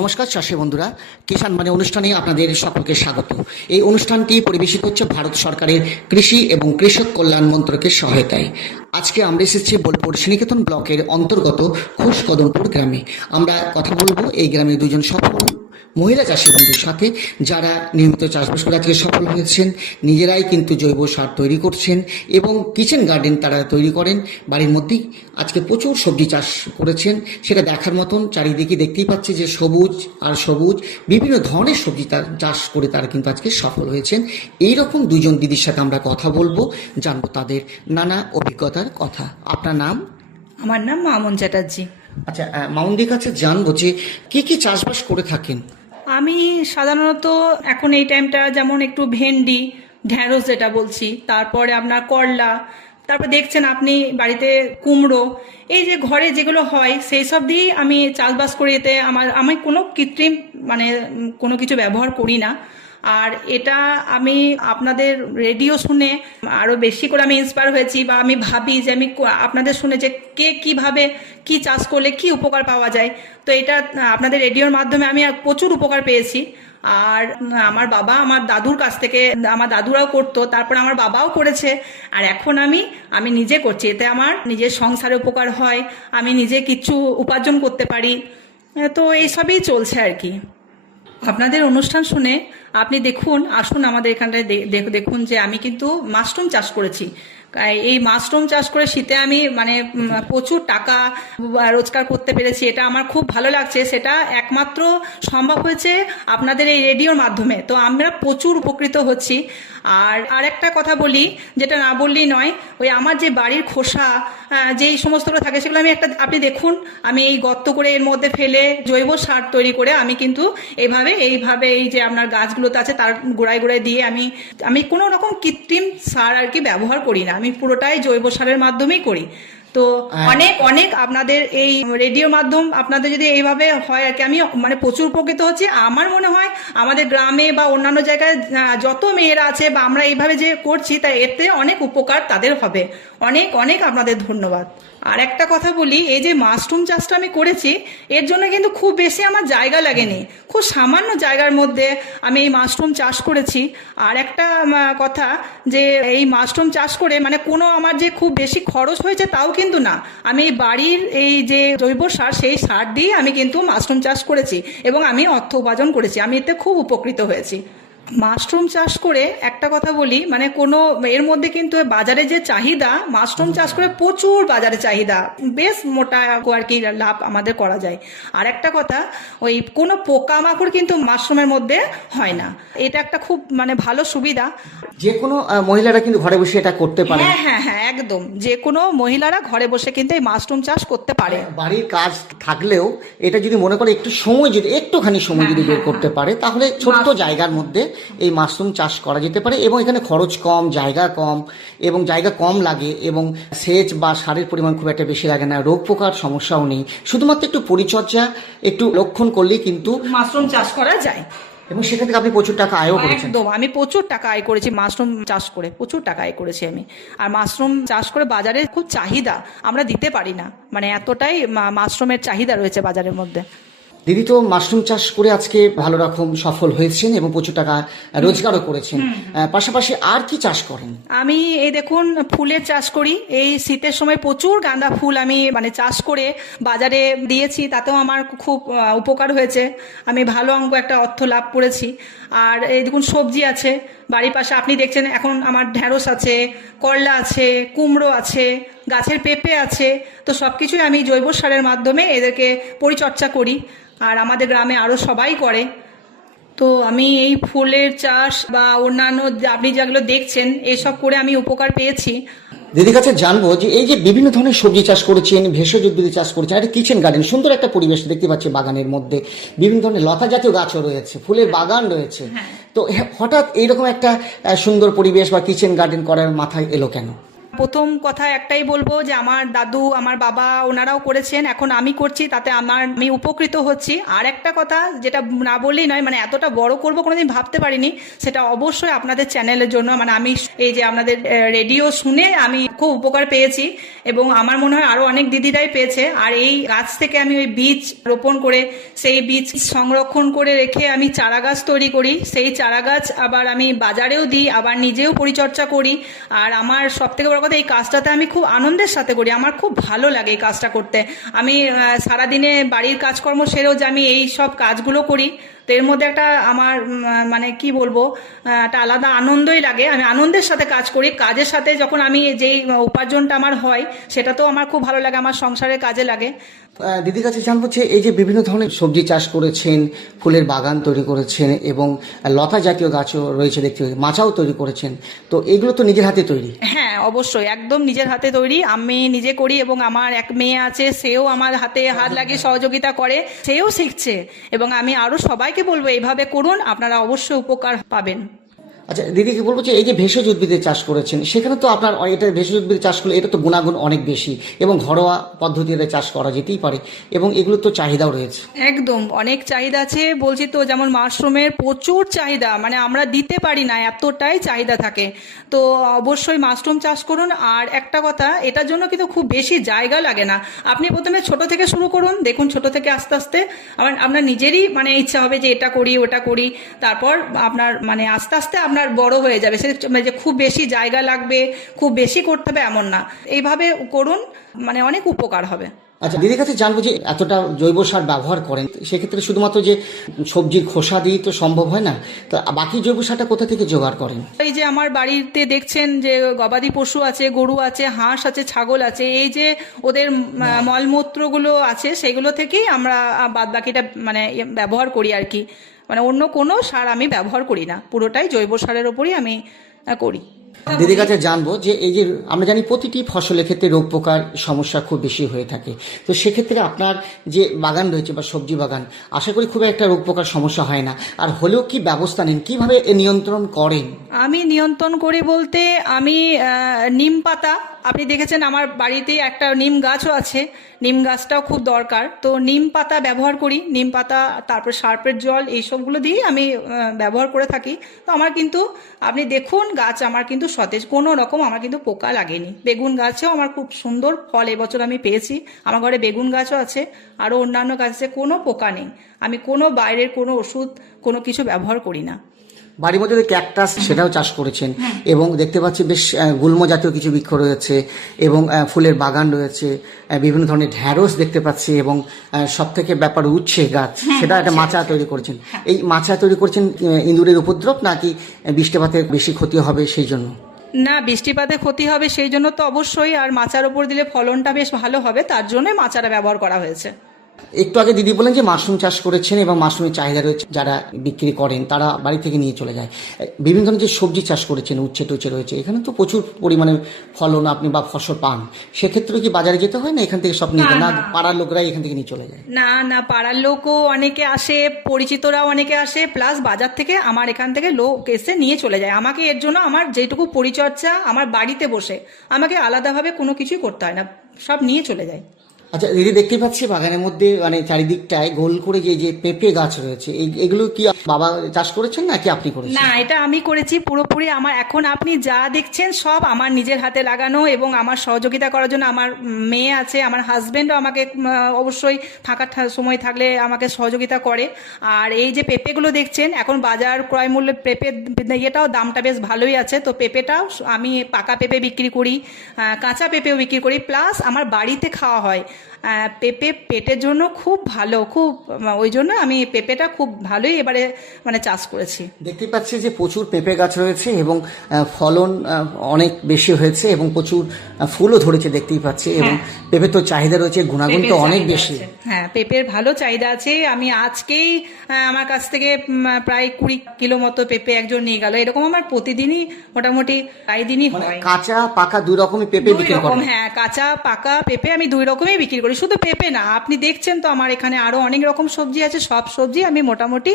নমস্কার চাষী বন্ধুরা, কিষাণ মানে অনুষ্ঠানে আপনাদের সকলকে স্বাগত। এই অনুষ্ঠানটি পরিবেশিত হচ্ছে ভারত সরকারের কৃষি এবং কৃষক কল্যাণ মন্ত্রকের সহায়তায়। আজকে আমরা এসেছি বোলপুর শ্রীনিকেতন ব্লকের অন্তর্গত খোসকদমপুর গ্রামে। আমরা কথা বলবো এই গ্রামের দুজন সফল মহিলা চাষী বন্ধুর সাথে, যারা নিয়মিত চাষবাস করে আজকে সফল হয়েছেন। নিজেরাই কিন্তু জৈব সার তৈরি করছেন এবং কিচেন গার্ডেন তারা তৈরি করেন বাড়ির মধ্যেই। আজকে প্রচুর সবজি চাষ করেছেন, সেটা দেখার মতন। চারিদিকে দেখতেই পাচ্ছি যে সবুজ আর সবুজ বিভিন্ন ধরনের সবজি চাষ করে তারা কিন্তু আজকে সফল হয়েছেন। এইরকম দুজন দিদির সাথে আমরা কথা বলবো, জানবো তাদের নানা অভিজ্ঞতার কথা। আপনার নাম? আমার নাম মামুন চ্যাটার্জি। আচ্ছা, মামুনদির কাছে জানবো যে কি কি চাষবাস করে থাকেন। আমি সাধারণত এখন এই টাইমটা যেমন একটু ভেন্ডি, ঢ্যাঁড়স যেটা বলছি, তারপরে আপনার করলা, তারপর দেখছেন আপনি বাড়িতে কুমড়ো, এই যে ঘরে যেগুলো হয় সেই সব দিয়েই আমি চাষবাস করি। এতে আমি কোনো কৃত্রিম কোনো কিছু ব্যবহার করি না। আর এটা আমি আপনাদের রেডিও শুনে আরও বেশি করে আমি ইন্সপায়ার হয়েছি, বা আমি ভাবি যে আমি আপনাদের শুনে যে কে কীভাবে কি চাষ করলে কি উপকার পাওয়া যায়। তো এটা আপনাদের রেডিওর মাধ্যমে আমি প্রচুর উপকার পেয়েছি। আর আমার বাবা আমার দাদুর কাছ থেকে, আমার দাদুরাও করতো, তারপর আমার বাবাও করেছে, আর এখন আমি নিজে করছি। এতে আমার নিজের সংসারে উপকার হয়, আমি নিজে কিছু উপার্জন করতে পারি। তো এইসবই চলছে আর কি। আপনাদের অনুষ্ঠান শুনে আপনি আসুন আমাদের এখানটায় দেখুন যে আমি কিন্তু মাশরুম চাষ করেছি। এই মাশরুম চাষ করে শীতে আমি প্রচুর টাকা রোজগার করতে পেরেছি। এটা আমার খুব ভালো লাগছে। সেটা একমাত্র সম্ভব হয়েছে আপনাদের এই রেডিওর মাধ্যমে। তো আমরা প্রচুর উপকৃত হচ্ছি। আর একটা কথা বলি, যেটা না বললেই নয়, ওই আমার যে বাড়ির খোসা যেই সমস্তগুলো থাকে সেগুলো আপনি দেখুন, আমি এই গর্ত করে এর মধ্যে ফেলে জৈব সার তৈরি করে আমি কিন্তু এইভাবে এই যে আপনার গাছগুলোতে আছে তার গোড়ায় গোড়ায় দিয়ে আমি কোনো রকম কৃত্রিম সার আর কি ব্যবহার করি না। আমি পুরোটাই জৈব সারের মাধ্যমেই করি। তো অনেক অনেক আপনাদের এই রেডিওর মাধ্যম আপনাদের যদি এইভাবে হয় আর কি, আমি প্রচুর উপকৃত হচ্ছি। আমার মনে হয় আমাদের গ্রামে বা অন্যান্য জায়গায় যত মেয়েরা আছে বা আমরা এইভাবে যে করছি, তা এতে অনেক উপকার তাদের হবে। অনেক অনেক আপনাদের ধন্যবাদ। আর একটা কথা বলি, এই যে মাশরুম চাষটা আমি করেছি, এর জন্য কিন্তু খুব বেশি আমার জায়গা লাগেনি। খুব সামান্য জায়গার মধ্যে আমি এই মাশরুম চাষ করেছি। আর একটা কথা, যে এই মাশরুম চাষ করে কোনো আমার যে খুব বেশি খরচ হয়েছে তাও কিন্তু না। আমি বাড়ির এই যে জৈব সার, সেই সার দিয়ে আমি কিন্তু মাশরুম চাষ করেছি এবং আমি অর্থ উপার্জন করেছি। আমি এতে খুব উপকৃত হয়েছি। মাশরুম চাষ করে একটা কথা বলি, এর মধ্যে কিন্তু বাজারে যে চাহিদা, মাশরুম চাষ করে প্রচুর বাজারে চাহিদা, বেশ মোটা আর কি লাভ আমাদের করা যায়। আর একটা কথা, ওই কোনো পোকামাকড় কিন্তু মাশরুমের মধ্যে হয় না। এটা একটা খুব ভালো সুবিধা। যে কোনো মহিলারা কিন্তু ঘরে বসে এটা করতে পারে। হ্যাঁ হ্যাঁ হ্যাঁ, একদম যে কোনো মহিলারা ঘরে বসে কিন্তু এই মাশরুম চাষ করতে পারে। বাড়ির কাজ থাকলেও এটা যদি মনে করে একটুখানি সময় যদি বের করতে পারে, তাহলে ছোট্ট জায়গার মধ্যে এই মাশরুম চাষ করা যেতে পারে। এবং এখানে খরচ কম, জায়গা কম, এবং জায়গা কম লাগে, এবং সেচ বা সারের পরিমাণ খুব একটা বেশি লাগে না। রোগ পোকার সমস্যাও নেই। শুধুমাত্র একটু পরিচর্যা, একটু লক্ষণ করলেই কিন্তু মাশরুম চাষ করা যায়। এবং সেখান থেকে আপনি প্রচুর টাকা আয়ও করেছেন। একদম, আমি প্রচুর টাকা আয় করেছি মাশরুম চাষ করে, প্রচুর টাকা আয় করেছি আমি। আর মাশরুম চাষ করে বাজারে খুব চাহিদা, আমরা দিতে পারি না, এতটাই মাশরুমের চাহিদা রয়েছে বাজারের মধ্যে। দিদি তো মাশরুম চাষ করে আজকে ভালো রকম সফল হয়েছেন এবং প্রচুর টাকা রোজগারও করেছেন। পাশাপাশি আর কি চাষ করেন? আমি এই দেখুন ফুলের চাষ করি। এই শীতের সময় প্রচুর গাঁদা ফুল আমি চাষ করে বাজারে দিয়েছি, তাতেও আমার খুব উপকার হয়েছে। আমি ভালো অঙ্ক একটা অর্থ লাভ করেছি। আর এই দেখুন সবজি আছে বাড়ির পাশে, আপনি দেখছেন এখন আমার ঢ্যাঁড়স আছে, করলা আছে, কুমড়ো আছে, গাছের পেঁপে আছে। তো সব কিছুই আমি জৈব সারের মাধ্যমে এদেরকে পরিচর্যা করি, আর আমাদের গ্রামে আরও সবাই করে। তো আমি এই ফুলের চাষ বা অন্যান্য আপনি যেগুলো দেখছেন, এসব করে আমি উপকার পেয়েছি। দিদির কাছে জানবো যে এই যে বিভিন্ন ধরনের সবজি চাষ করেছেন, ভেষজ উদ্ভিদ চাষ করেছেন, একটা কিচেন গার্ডেন, সুন্দর একটা পরিবেশ দেখতে পাচ্ছি। বাগানের মধ্যে বিভিন্ন ধরনের লতা জাতীয় গাছও রয়েছে, ফুলের বাগান রয়েছে। তো হঠাৎ এইরকম একটা সুন্দর পরিবেশ বা কিচেন গার্ডেন করার মাথায় এলো কেন? প্রথম কথা একটাই বলবো যে আমার দাদু, আমার বাবা, ওনারাও করেছেন, এখন আমি করছি, তাতে আমি উপকৃত হচ্ছি। আর একটা কথা যেটা না বললেই নয়, এতটা বড় করব কোনোদিন ভাবতে পারিনি। সেটা অবশ্যই আপনাদের চ্যানেলের জন্য। আমি এই যে আপনাদের রেডিও শুনে আমি খুব উপকার পেয়েছি এবং আমার মনে হয় আরো অনেক দিদিরাই পেয়েছে। আর এই গাছ থেকে আমি ওই বীজ রোপণ করে সেই বীজ সংরক্ষণ করে রেখে আমি চারা গাছ তৈরি করি, সেই চারা গাছ আবার আমি বাজারেও দিই, আবার নিজেও পরিচর্যা করি। আর আমার সব থেকে বড় কথা, এই কাজটাতে আমি খুব আনন্দের সাথে করি, আমার খুব ভালো লাগে এই কাজটা করতে। আমি সারাদিনে বাড়ির কাজকর্ম সেরেও যে আমি এই সব কাজগুলো করি, তো এর মধ্যে একটা আমার মানে কি বলবো, একটা আলাদা আনন্দই লাগে। আমি আনন্দের সাথে কাজ করি, কাজের সাথে যখন আমি যেই উপার্জনটা আমার হয় সেটা তো আমার খুব ভালো লাগে, আমার সংসারের কাজে লাগে। দিদির কাছে জানবো যে এই যে বিভিন্ন ধরনের সবজি চাষ করেছেন, ফুলের বাগান তৈরি করেছেন এবং লতা জাতীয় গাছও রয়েছে দেখতে পাচ্ছি, মাচাও তৈরি করেছেন, তো এগুলো তো নিজের হাতে তৈরি? হ্যাঁ, অবশ্যই, একদম নিজের হাতে তৈরি, আমি নিজে করি এবং আমার এক মেয়ে আছে, সেও আমার হাতে হাত লাগিয়ে সহযোগিতা করে, সেও শিখছে। এবং আমি আরো সবাইকে বলবো এইভাবে করুন, আপনারা অবশ্যই উপকার পাবেন। আচ্ছা দিদিকে বলবো যে এই যে ভেষজ উদ্ভিদের চাষ করেছেন, সেখানে তো আপনার এটা ভেষজ উদ্ভিদের চাষ করলে এটা তো গুণাগুণ অনেক বেশি এবং ঘরোয়া পদ্ধতিতে চাষ করা যেতেই পারে এবং এগুলো তো চাহিদাও রয়েছে। একদম অনেক চাহিদা আছে, বলছি তো, যেমন মাশরুমের প্রচুর চাহিদা, মানে আমরা দিতে পারি না, এতটাই চাহিদা থাকে। তো অবশ্যই মাশরুম চাষ করুন। আর একটা কথা, এটার জন্য কিন্তু খুব বেশি জায়গা লাগে না। আপনি প্রথমে ছোট থেকে শুরু করুন, দেখুন ছোট থেকে আস্তে আস্তে আপনার নিজেরই মানে ইচ্ছা হবে যে এটা করি ওটা করি, তারপর আপনার মানে আস্তে আস্তে আপনার বড় হয়ে যাবে। সে মানে যে খুব বেশি জায়গা লাগবে, খুব বেশি করতে হবে এমন না, এইভাবে করুন, মানে অনেক উপকার হবে। আচ্ছা দিদির কাছে জানবো যে এতটা জৈব সার ব্যবহার করেন, সেক্ষেত্রে শুধুমাত্র যে সবজির খোসা দিয়ে তো সম্ভব হয় না, তো বাকি জৈব সারটা কোথা থেকে জোগাড় করেন? এই যে আমার বাড়িতে দেখছেন যে গবাদি পশু আছে, গরু আছে, হাঁস আছে, ছাগল আছে, এই যে ওদের মলমূত্রগুলো আছে, সেগুলো থেকেই আমরা বাদবাকিটা মানে ব্যবহার করি আর কি। মানে অন্য কোনো সার আমি ব্যবহার করি না, পুরোটাই জৈব সারের ওপরই আমি করি। দিদির কাছে জানবো যে এই যে আমরা জানি প্রতিটি ফসলের ক্ষেত্রে রোগ পোকার সমস্যা খুব বেশি হয়ে থাকে, তো সেক্ষেত্রে আপনার যে বাগান রয়েছে বা সবজি বাগান, আশা করি খুব একটা রোগ পোকার সমস্যা হয় না, আর হলেও কি ব্যবস্থা নেন, কিভাবে নিয়ন্ত্রণ করেন? আমি নিয়ন্ত্রণ করি বলতে, আমি নিম পাতা, আপনি দেখেছেন আমার বাড়িতে একটা নিম গাছও আছে, নিম গাছটাও খুব দরকার, তো নিম পাতা ব্যবহার করি, নিম পাতা, তারপর সার্পের জল, এইসবগুলো দিয়ে আমি ব্যবহার করে থাকি। তো আমার কিন্তু আপনি দেখুন গাছ আমার কিন্তু সতেজ, কোনো রকম আমার কিন্তু পোকা লাগেনি। বেগুন গাছেও আমার খুব সুন্দর ফল এবছর আমি পেয়েছি, আমার ঘরে বেগুন গাছও আছে, আরও অন্যান্য গাছে কোনো পোকা নেই। আমি কোনো বাইরের কোনো ওষুধ কোনো কিছু ব্যবহার করি না। বাড়ির মধ্যে ক্যাকটাস সেটাও চাষ করেছেন এবং দেখতে পাচ্ছি বেশ গুল্ম জাতীয় কিছু বৃক্ষ রয়েছে এবং ফুলের বাগান রয়েছে, বিভিন্ন ধরনের ঢ্যাঁড়স দেখতে পাচ্ছি এবং সব থেকে ব্যাপার উচ্ছে গাছ, সেটা একটা মাচা তৈরি করেছেন। এই মাচা তৈরি করছেন ইঁদুরের উপদ্রব নাকি বৃষ্টিপাতে বেশি ক্ষতি হবে সেই জন্য? না, বৃষ্টিপাতে ক্ষতি হবে সেই জন্য তো অবশ্যই, আর মাচার উপর দিলে ফলনটা বেশ ভালো হবে, তার জন্যই মাচাটা ব্যবহার করা হয়েছে। একটু আগে দিদি বলেন যে মাশরুম চাষ করেছেন এবং মাশরুমের চাহিদা রয়েছে, যারা বিক্রি করেন তারা বাড়ি থেকে নিয়ে চলে যায়। বিভিন্ন ধরনের যে সবজি চাষ করেছেন, উচ্ছে টুচ্ছে রয়েছে, এখানে তো প্রচুর পরিমাণে ফলন আপনি বা ফসল পান, সেক্ষেত্রে কি বাজারে যেতে হয় না এখান থেকে সব নিয়ে যায়, না পাড়ার লোকরাই এখান থেকে নিয়ে চলে যায়? না না, পাড়ার লোকও অনেকে আসে, পরিচিতরাও অনেকে আসে, প্লাস বাজার থেকে আমার এখান থেকে লোক এসে নিয়ে চলে যায়। আমাকে এর জন্য আমার যেটুকু পরিচর্যা আমার বাড়িতে বসে, আমাকে আলাদাভাবে কোনো কিছুই করতে হয় না, সব নিয়ে চলে যায়। আচ্ছা দিদি, দেখতেই পাচ্ছি বাগানের মধ্যে মানে চারিদিকটায় গোল করে যে যে পেঁপে গাছ রয়েছে, এগুলো কি বাবা চাষ করেছেন নাকি আপনি করেছেন? না, এটা আমি করেছি পুরোপুরি আমার। এখন আপনি যা দেখছেন সব আমার নিজের হাতে লাগানো, এবং আমার সহযোগিতা করার জন্য আমার মেয়ে আছে, আমার হাজবেন্ডও আমাকে অবশ্যই ফাঁকা সময় থাকলে আমাকে সহযোগিতা করে। আর এই যে পেঁপেগুলো দেখছেন, এখন বাজার ক্রয় মূল্যে পেঁপে ইয়েটাও দামটা বেশ ভালোই আছে, তো পেঁপেটাও আমি পাকা পেঁপে বিক্রি করি, কাঁচা পেঁপেও বিক্রি করি, প্লাস আমার বাড়িতে খাওয়া হয়। পেঁপে পেটের জন্য খুব ভালো, খুব, ওই জন্য আমি পেঁপেটা খুব ভালোই এবারে মানে চাষ করেছি। দেখতে পাচ্ছি যে প্রচুর পেঁপে গাছ রয়েছে এবং ফলন অনেক বেশি হয়েছে এবং প্রচুর ফুলও ধরেছে দেখতেই পাচ্ছি, এবং পেঁপে তো চাহিদা রয়েছে, গুণাগুণ তো অনেক বেশি। হ্যাঁ, পেঁপের ভালো চাহিদা আছে। আমি আজকেই আমার কাছ থেকে প্রায় 20 কিলো মতো পেঁপে একজন নিয়ে গেল, এরকম আমার প্রতিদিনই মোটামুটি প্রায় দিনই হয়। কাঁচা পাকা দুই রকমই পেঁপে বিক্রি করেন? হ্যাঁ, কাঁচা পাকা পেঁপে আমি দুই রকমই বিক্রি করি, শুধু পেঁপে না, আপনি দেখছেন তো আমার এখানে আরো অনেক রকম সবজি আছে, সব সবজি আমি মোটামুটি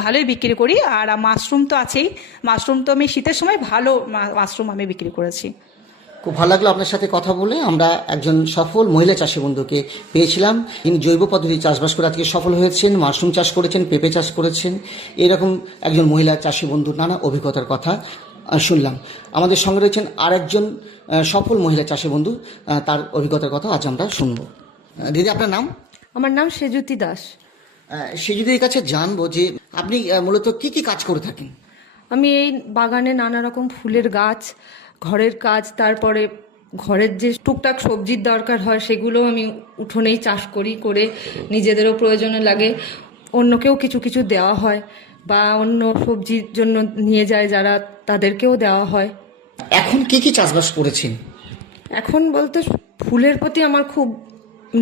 ভালোই বিক্রি করি। আর মাশরুম তো আছেই, মাশরুম তো আমি শীতের সময় ভালো মাশরুম আমি বিক্রি করেছি। খুব ভালো লাগলো আপনার সাথে কথা বলে। আমরা একজন সফল মহিলা চাষি বন্ধুকে পেয়েছিলাম, তিনি জৈব পদ্ধতি চাষবাস করে আজকে সফল হয়েছেন, মাশরুম চাষ করেছেন, পেঁপে চাষ করেছেন। এরকম একজন মহিলা চাষি বন্ধুর নানা অভিজ্ঞতার কথা শুনলাম। আমাদের সঙ্গে রয়েছেন আর একজন সফল মহিলা চাষি বন্ধু, তার অভিজ্ঞতার কথা আজ আমরা শুনবো। দিদি, আপনার নাম? আমার নাম সেজুতি দাস। সেজুদির কাছে জানবো যে আপনি মূলত কি কি কাজ করে থাকেন? আমি এই বাগানে নানা রকম ফুলের গাছ, ঘরের কাজ, তারপরে ঘরের যে টুকটাক সবজির দরকার হয় সেগুলো আমি উঠোনেই চাষ করি, করে নিজেদেরও প্রয়োজনে লাগে, অন্যকেও কিছু কিছু দেওয়া হয়, বা অন্য সবজির জন্য নিয়ে যায় যারা, তাদেরকেও দেওয়া হয়। এখন কি কি চাষবাস করেছেন? এখন বলতে ফুলের প্রতি আমার খুব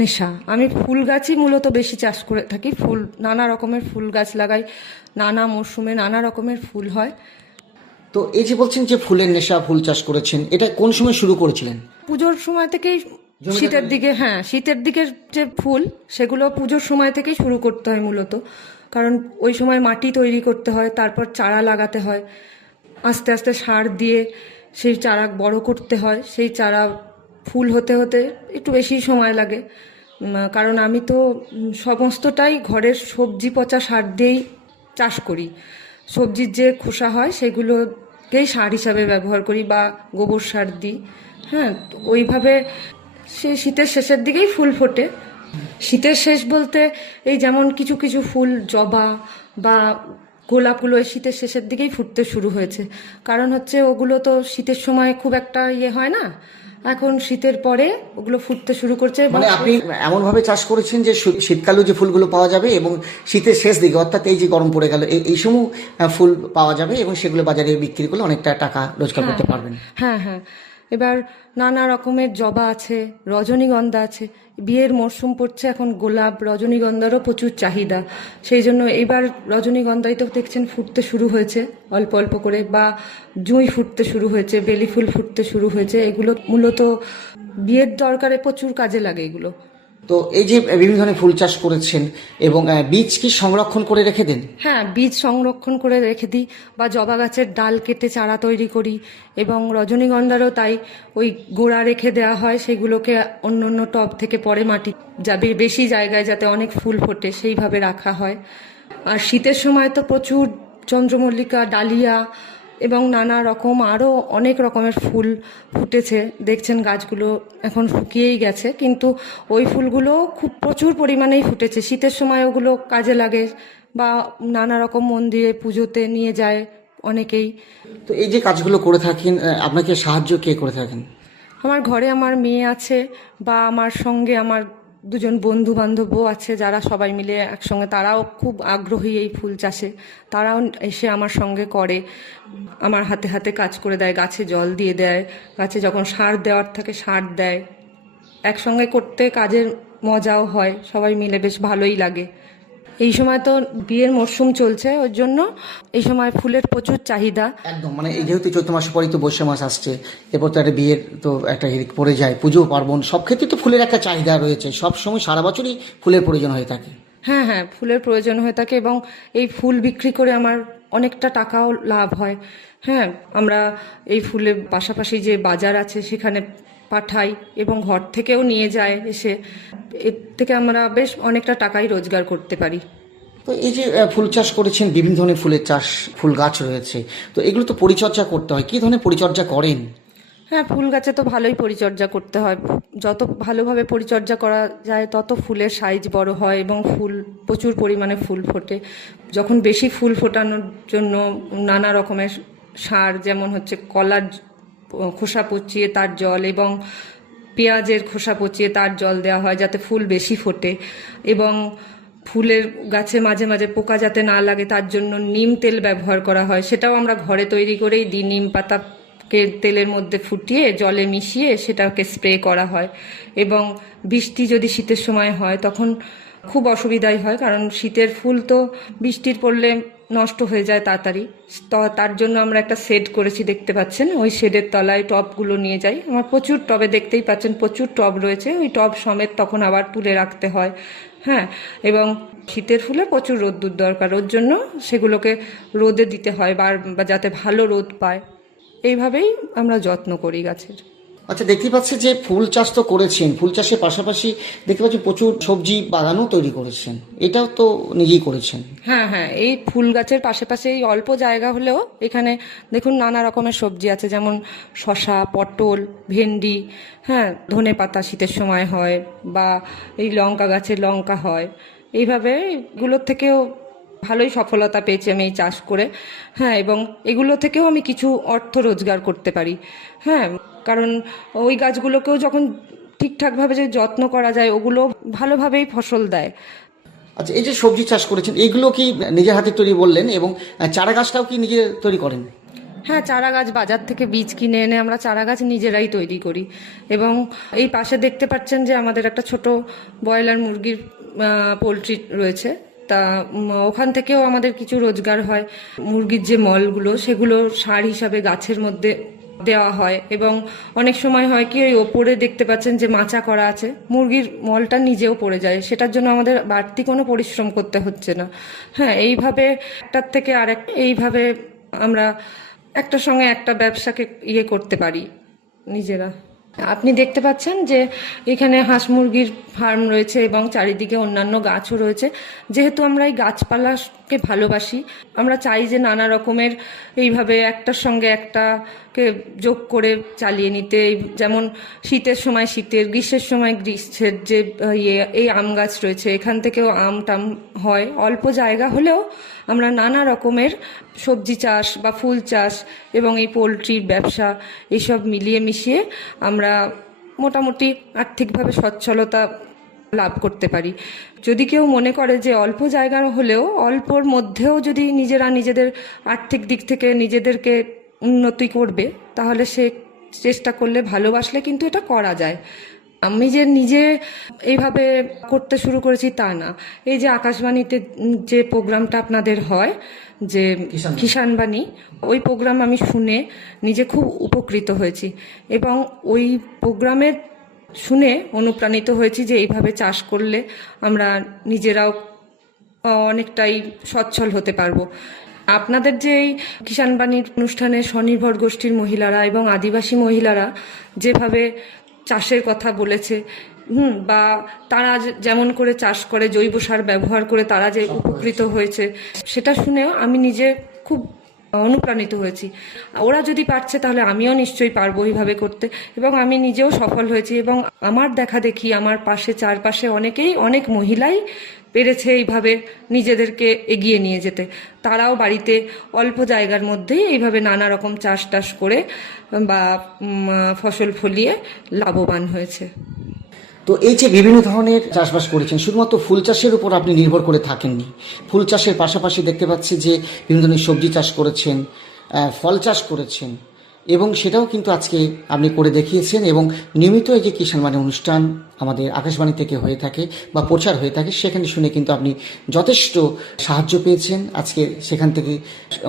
নেশা। আমি ফুল গাছই মূলত বেশি চাষ করে থাকি। ফুল, নানা রকমের ফুল গাছ লাগাই, নানা মরশুমে নানা রকমের ফুল হয়। তো এই যে বলছেন যে ফুলের নেশা, ফুল চাষ করেছেন, এটা কোন সময় শুরু করেছিলেন? পুজোর সময় থেকেই, শীতের দিকে, হ্যাঁ শীতের দিকের যে ফুল সেগুলো পুজোর সময় থেকেই শুরু করতে হয় মূলত, কারণ ওই সময় মাটি তৈরি করতে হয়, তারপর চারা লাগাতে হয়, আস্তে আস্তে সার দিয়ে সেই চারা বড় করতে হয়, সেই চারা ফুল হতে হতে একটু বেশি সময় লাগে। কারণ আমি তো সমস্তটাই ঘরের সবজি পচা সার দিয়েই চাষ করি। সবজির যে খোসা হয় সেগুলোকেই সার হিসাবে ব্যবহার করি, বা গোবর সার দিই। হ্যাঁ, তো ওইভাবে সে শীতের শেষের দিকেই ফুল ফোটে। শীতের শেষ বলতে এই যেমন কিছু কিছু ফুল, জবা বা গোলাপগুলো এই শীতের শেষের দিকেই ফুটতে শুরু হয়েছে। কারণ হচ্ছে ওগুলো তো শীতের সময় খুব একটা ইয়ে হয় না, এখন শীতের পরে ওগুলো ফুটতে শুরু করছে। মানে আপনি এমন ভাবে চাষ করেছেন যে শীতকালেও যে ফুলগুলো পাওয়া যাবে এবং শীতের শেষ দিকে, অর্থাৎ এই যে গরম পড়ে গেল, এই সময় ফুল পাওয়া যাবে এবং সেগুলো বাজারে বিক্রি করলে অনেকটা টাকা রোজগার করতে পারবেন। হ্যাঁ হ্যাঁ, এবার নানা রকমের জবা আছে, রজনীগন্ধা আছে। বিয়ের মরশুম পড়ছে এখন, গোলাপ, রজনীগন্ধারও প্রচুর চাহিদা। সেই জন্য এবার রজনীগন্ধাই তো দেখছেন ফুটতে শুরু হয়েছে অল্প অল্প করে, বা জুঁই ফুটতে শুরু হয়েছে, বেলি ফুল ফুটতে শুরু হয়েছে। এগুলো মূলত বিয়ের দরকারে প্রচুর কাজে লাগে এগুলো। তো এই যে বিভিন্ন ধরনের ফুল চাষ করেছেন এবং বীজ কি সংরক্ষণ করে রেখে দেন? হ্যাঁ, বীজ সংরক্ষণ করে রেখে দিই, বা জবা গাছের ডাল কেটে চারা তৈরি করি, এবং রজনীগন্ধারও তাই ওই গোড়া রেখে দেওয়া হয়, সেগুলোকে অন্য অন্য টব থেকে পরে মাটি যাবে বেশি জায়গায় যাতে অনেক ফুল ফোটে সেইভাবে রাখা হয়। আর শীতের সময় তো প্রচুর চন্দ্রমল্লিকা, ডালিয়া এবং নানা রকম আরও অনেক রকমের ফুল ফুটেছে। দেখছেন গাছগুলো এখন শুকিয়েই গেছে, কিন্তু ওই ফুলগুলো খুব প্রচুর পরিমাণেই ফুটেছে। শীতের সময় ওগুলো কাজে লাগে, বা নানা রকম মন্দিরে পুজোতে নিয়ে যায় অনেকেই। তো এই যে কাজগুলো করে থাকেন, আপনাকে সাহায্য কে করে থাকেন? আমার ঘরে আমার মেয়ে আছে, বা আমার সঙ্গে আমার দুজন বন্ধু বান্ধবও আছে, যারা সবাই মিলে একসঙ্গে, তারাও খুব আগ্রহী এই ফুল চাষে। তারাও এসে আমার সঙ্গে করে, আমার হাতে হাতে কাজ করে দেয়, গাছে জল দিয়ে দেয়, গাছে যখন সার দেওয়ার থাকে সার দেয়। একসঙ্গে করতে কাজের মজাও হয়, সবাই মিলে বেশ ভালোই লাগে। এই সময় তো বিয়ের মরশুম চলছে, ওর জন্য এই সময় ফুলের প্রচুর চাহিদা। একদম, মানে এই যেহেতু চৈত্র মাসে পরেই তো বৈশাখ মাস আসছে, এরপর তো একটা বিয়ের তো একটা হিড়িক পড়ে যায়, পুজো পার্বণ সব ক্ষেত্রে তো ফুলের একটা চাহিদা রয়েছে, সব সময় সারা বছরই ফুলের প্রয়োজন হয়ে থাকে। হ্যাঁ হ্যাঁ, ফুলের প্রয়োজন হয়ে থাকে, এবং এই ফুল বিক্রি করে আমার অনেকটা টাকাও লাভ হয়। হ্যাঁ, আমরা এই ফুলের পাশাপাশি যে বাজার আছে সেখানে পাঠাই, এবং ঘর থেকেও নিয়ে যায় এসে। এর থেকে আমরা বেশ অনেকটা টাকাই রোজগার করতে পারি। তো এই যে ফুল চাষ করেছেন, বিভিন্ন ধরনের ফুলের চাষ, ফুল গাছ রয়েছে, তো এগুলো তো পরিচর্যা করতে হয়, কী ধরনের পরিচর্যা করেন? হ্যাঁ, ফুল গাছে তো ভালোই পরিচর্যা করতে হয়। যত ভালোভাবে পরিচর্যা করা যায় তত ফুলের সাইজ বড় হয়, এবং ফুল প্রচুর পরিমাণে ফুল ফোটে। যখন বেশি ফুল ফোটানোর জন্য নানা রকমের সার, যেমন হচ্ছে কলার খোসা পচিয়ে তার জল, এবং পেঁয়াজের খোসা পচিয়ে তার জল দেওয়া হয় যাতে ফুল বেশি ফোটে। এবং ফুলের গাছে মাঝে মাঝে পোকা যাতে না লাগে তার জন্য নিম তেল ব্যবহার করা হয়, সেটাও আমরা ঘরে তৈরি করেই দিই। নিম পাতাকে তেলের মধ্যে ফুটিয়ে জলে মিশিয়ে সেটাকে স্প্রে করা হয়। এবং বৃষ্টি যদি শীতের সময় হয় তখন খুব অসুবিধাই হয়, কারণ শীতের ফুল তো বৃষ্টির পড়লে নষ্ট হয়ে যায় তাড়াতাড়ি। তো তার জন্য আমরা একটা শেড করেছি, দেখতে পাচ্ছেন, ওই শেডের তলায় টবগুলো নিয়ে যাই। আমার প্রচুর টবে, দেখতেই পাচ্ছেন প্রচুর টব রয়েছে, ওই টব সমেত তখন আবার তুলে রাখতে হয়। হ্যাঁ, এবং শীতের ফুলে প্রচুর রোদ্দুর দরকার, ওর জন্য সেগুলোকে রোদে দিতে হয়, বা যাতে ভালো রোদ পায়। এইভাবেই আমরা যত্ন করি গাছের। আচ্ছা, দেখতে পাচ্ছি যে ফুল চাষ তো করেছেন, ফুল চাষের পাশাপাশি দেখতে পাচ্ছি প্রচুর সবজি বাগানও তৈরি করেছেন, এটাও তো নিজেই করেছেন। হ্যাঁ হ্যাঁ, এই ফুল গাছের পাশে এই অল্প জায়গা হলেও এখানে দেখুন নানা রকমের সবজি আছে, যেমন শসা, পটল, ভেন্ডি, হ্যাঁ, ধনেপাতা শীতের সময় হয়, বা এই লঙ্কা গাছে লঙ্কা হয়। এইভাবে এগুলোর থেকেও ভালোই সফলতা পেয়েছি আমি এই চাষ করে। হ্যাঁ, এবং এগুলো থেকেও আমি কিছু অর্থ রোজগার করতে পারি। হ্যাঁ, কারণ ওই গাছগুলোকেও যখন ঠিকঠাকভাবে যদি যত্ন করা যায়, ওগুলো ভালোভাবেই ফসল দেয়। আচ্ছা, এই যে সবজি চাষ করেছেন এগুলো কি নিজের হাতে তৈরি বললেন, এবং চারা গাছটাও কি নিজে তৈরি করেন? হ্যাঁ, চারা গাছ বাজার থেকে বীজ কিনে এনে আমরা চারা গাছ নিজেরাই তৈরি করি। এবং এই পাশে দেখতে পাচ্ছেন যে আমাদের একটা ছোট ব্রয়লার মুরগির পোলট্রি রয়েছে, তা ওখান থেকেও আমাদের কিছু রোজগার হয়। মুরগির যে মলগুলো সেগুলো সার হিসাবে গাছের মধ্যে দেওয়া হয়, এবং অনেক সময় হয় কি ওই ওপরে দেখতে পাচ্ছেন যে মাচা করা আছে, মুরগির মলটা নিজেও পড়ে যায়, সেটার জন্য আমাদের বাড়তি কোনো পরিশ্রম করতে হচ্ছে না। হ্যাঁ, এইভাবে একটার থেকে আরেক, এইভাবে আমরা একটার সঙ্গে একটা ব্যবসাকে করতে পারি নিজেরা। আপনি দেখতে পাচ্ছেন যে এখানে হাঁস মুরগির ফার্ম রয়েছে এবং চারিদিকে অন্যান্য গাছও রয়েছে। যেহেতু আমরা এই গাছপালাকে ভালোবাসি, আমরা চাই যে নানা রকমের এইভাবে একটার সঙ্গে একটাকে যোগ করে চালিয়ে নিতে। যেমন শীতের সময় শীতের, গ্রীষ্মের সময় গ্রীষ্মের যে এই আম গাছ রয়েছে, এখান থেকেও আম টাম হয়। অল্প জায়গা হলেও আমরা নানা রকমের সবজি চাষ বা ফুল চাষ এবং এই পোলট্রির ব্যবসা, এইসব মিলিয়ে মিশিয়ে আমরা মোটামুটি আর্থিকভাবে সচ্ছলতা লাভ করতে পারি। যদি কেউ মনে করে যে অল্প জায়গা হলেও, অল্পর মধ্যেও যদি নিজেরা নিজেদের আর্থিক দিক থেকে নিজেদেরকে উন্নতি করবে, তাহলে সে চেষ্টা করলে, ভালোবাসলে কিন্তু এটা করা যায়। আমি যে নিজে এইভাবে করতে শুরু করেছি তা না। এই যে আকাশবাণীতে যে প্রোগ্রামটা আপনাদের হয়, যে কিষাণবাণী, ওই প্রোগ্রাম আমি শুনে নিজে খুব উপকৃত হয়েছি, এবং ওই প্রোগ্রামের শুনে অনুপ্রাণিত হয়েছি যে এইভাবে চাষ করলে আমরা নিজেরাও অনেকটাই সচ্ছল হতে পারবো। আপনাদের যে এই কিষাণবাণীর অনুষ্ঠানে স্বনির্ভর গোষ্ঠীর মহিলারা এবং আদিবাসী মহিলারা যেভাবে চাষের কথা বলেছে, বা তারা যেমন করে চাষ করে, জৈব সার ব্যবহার করে তারা যে উপকৃত হয়েছে, সেটা শুনেও আমি নিজে খুব অনুপ্রাণিত হয়েছি। ওরা যদি পারছে তাহলে আমিও নিশ্চয়ই পারবো এইভাবে করতে, এবং আমি নিজেও সফল হয়েছি। এবং আমার দেখা দেখি আমার পাশে চারপাশে অনেক মহিলাই পেরেছে এইভাবে নিজেদেরকে এগিয়ে নিয়ে যেতে। তারাও বাড়িতে অল্প জায়গার মধ্যেই এইভাবে নানা রকম চাষ টাস করে বা ফসল ফলিয়ে লাভবান হয়েছে। তো এই যে বিভিন্ন ধরনের চাষবাস করেছেন, শুধুমাত্র ফুল চাষের উপর আপনি নির্ভর করে থাকেননি। ফুল চাষের পাশাপাশি দেখতে পাচ্ছি যে বিভিন্ন ধরনের সবজি চাষ করেছেন, ফল চাষ করেছেন, এবং সেটাও কিন্তু আজকে আপনি করে দেখিয়েছেন। এবং নিয়মিত এই যে কিষাণবাণী অনুষ্ঠান আমাদের আকাশবাণী থেকে হয়ে থাকে বা প্রচার হয়ে থাকে, সেখানে শুনে কিন্তু আপনি যথেষ্ট সাহায্য পেয়েছেন। আজকে সেখান থেকে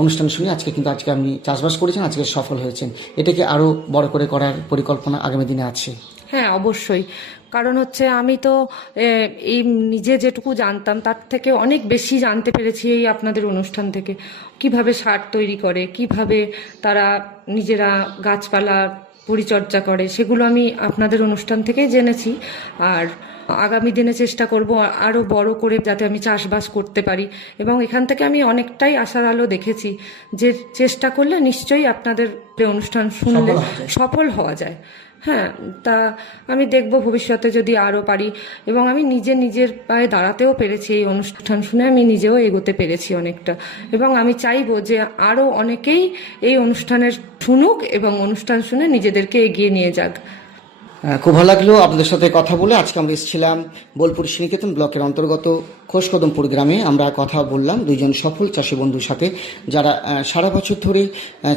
অনুষ্ঠান শুনে আজকে আপনি চাষবাস করেছেন, আজকে সফল হয়েছেন। এটাকে আরও বড় করে করার পরিকল্পনা আগামী দিনে আছে? হ্যাঁ, অবশ্যই। কারণ হচ্ছে আমি তো এই নিজে যেটুকু জানতাম তার থেকে অনেক বেশি জানতে পেরেছি এই আপনাদের অনুষ্ঠান থেকে। কিভাবে সার তৈরি করে, কিভাবে তারা নিজেরা গাছপালা পরিচর্যা করে, সেগুলো আমি আপনাদের অনুষ্ঠান থেকেই জেনেছি। আর আগামী দিনে চেষ্টা করব আরও বড় করে যাতে আমি চাষবাস করতে পারি, এবং এখান থেকে আমি অনেকটাই আশার আলো দেখেছি যে চেষ্টা করলে নিশ্চয়ই আপনাদের অনুষ্ঠান শুনলে সফল হওয়া যায়। হ্যাঁ, তা আমি দেখব ভবিষ্যতে যদি আরও পারি, এবং আমি নিজের পায়ে দাঁড়াতেও পেরেছি এই অনুষ্ঠান শুনে, আমি নিজেও এগোতে পেরেছি অনেকটা। এবং আমি চাইবো যে আরও অনেকেই এই অনুষ্ঠানের শুনুক এবং অনুষ্ঠান শুনে নিজেদেরকে এগিয়ে নিয়ে যাক। খুব ভালো লাগলো আপনাদের সাথে কথা বলে। আজকে আমরা এসেছিলাম বোলপুর শ্রীনিকেতন ব্লকের অন্তর্গত খোশকদমপুর গ্রামে। আমরা কথা বললাম দুইজন সফল চাষি বন্ধুর সাথে, যারা সারা বছর ধরে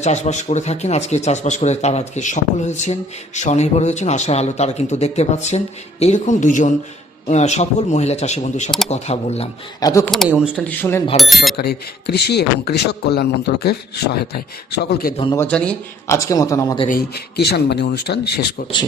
চাষবাস করে থাকেন। আজকে চাষবাস করে তারা আজকে সফল হয়েছেন, স্বনির্ভর হয়েছেন, আশার আলো তারা কিন্তু দেখতে পাচ্ছেন। এইরকম দুইজন সফল মহিলা চাষি বন্ধুর সাথে কথা বললাম। এতক্ষণ এই অনুষ্ঠানটি শুনলেন ভারত সরকারের কৃষি এবং কৃষক কল্যাণ মন্ত্রকের সহায়তায়। সকলকে ধন্যবাদ জানিয়ে আজকের মতন আমাদের এই কিষাণবাণী অনুষ্ঠান শেষ করছি।